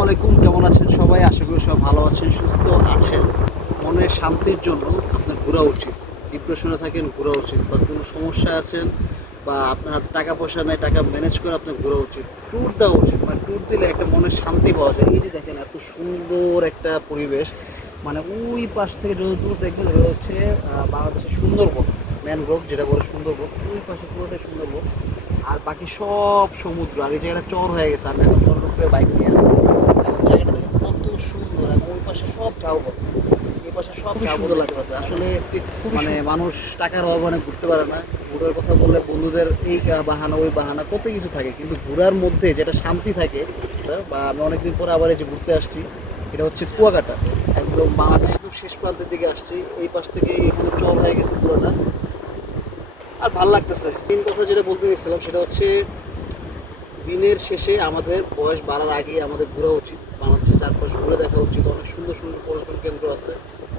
আসসালামু আলাইকুম, কেমন আছেন সবাই? আশা করি সবাই ভালো আছেন, সুস্থ আছেন। মনের শান্তির জন্য আপনার ঘোরা উচিত। ডিপ্রেশনে থাকেন, ঘোরা উচিত। বা কোনো সমস্যা আছেন বা আপনার হাতে টাকা পয়সা নেই, টাকা ম্যানেজ করে আপনার ঘোরা উচিত। ট্যুর দেওয়া উচিত, মানে ট্যুর দিলে একটা মনের শান্তি পাওয়া যায়। এই যে দেখেন এত সুন্দর একটা পরিবেশ, মানে ওই পাশ থেকে যত দূর দেখবেন ওটা হচ্ছে বাংলাদেশের সুন্দরবন, ম্যানগ্রোভ যেটা বলে সুন্দরবন। ওই পাশে পুরোটাই সুন্দরবন, আর বাকি সব সমুদ্র। আর এই জায়গাটা চর হয়ে গেছে, আমি এখন চরের উপরে বাইক নিয়ে আসি। এখন জায়গাটা দেখেন কত সুন্দর, এবং ওই পাশে সব ঝাউবন, এই পাশে সব সুন্দর লাগতেছে আসলে। মানে মানুষ টাকার অভাবে ঘুরতে পারে না। ঘোরার কথা বললে বন্ধুদের এই বাহানা ওই বাহানা কত কিছু থাকে, কিন্তু ঘোরার মধ্যে যেটা শান্তি থাকে, বা আমি অনেকদিন পরে আবার এই যে ঘুরতে আসছি, এটা হচ্ছে কুয়াকাটা। একদম বাংলাদেশ একদম শেষ প্রান্তের দিকে আসছি, এই পাশ থেকে এখানে চর হয়ে গেছে পুরোটা। আর ভাল লাগতেছে। মেন কথা যেটা বলতে গেছিলাম সেটা হচ্ছে, দিনের শেষে আমাদের বয়স বাড়ার আগে আমাদের ঘোরা উচিত। বাংলাদেশের চারপাশ ঘুরে দেখা উচিত। অনেক সুন্দর সুন্দর পর্যটন কেন্দ্র আছে,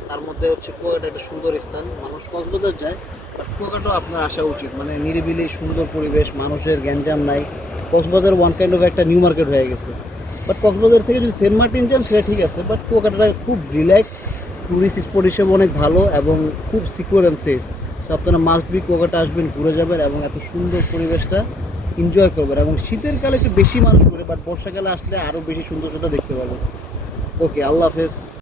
তার মধ্যে হচ্ছে কুয়াকাটা একটা সুন্দর স্থান। মানুষ কক্সবাজার যায়, বাট কুয়াকাটাও আপনার আসা উচিত। মানে নিরিবিলি সুন্দর পরিবেশ, মানুষের গ্যাঞ্জাম নাই। কক্সবাজার ওয়ান কাইন্ড অফ একটা নিউ মার্কেট হয়ে গেছে। বাট কক্সবাজার থেকে যদি সেন্ট মার্টিন যান সেটা ঠিক আছে, বাট কুয়াকাটাটা খুব রিল্যাক্স, ট্যুরিস্ট স্পট হিসেবে অনেক ভালো এবং খুব সিকিউর অ্যান্ড সেফ। সো আপনারা মাস্ট বি কুয়াকাটা আসবেন, ঘুরে যাবেন এবং এত সুন্দর পরিবেশটা এনজয় করবেন। এবং শীতের কালে একটু বেশি মানুষ ঘুরে, বাট বর্ষাকালে আসলে আরও বেশি সুন্দর সুন্দর দেখতে পাবেন। ওকে, আল্লাহ হাফেজ।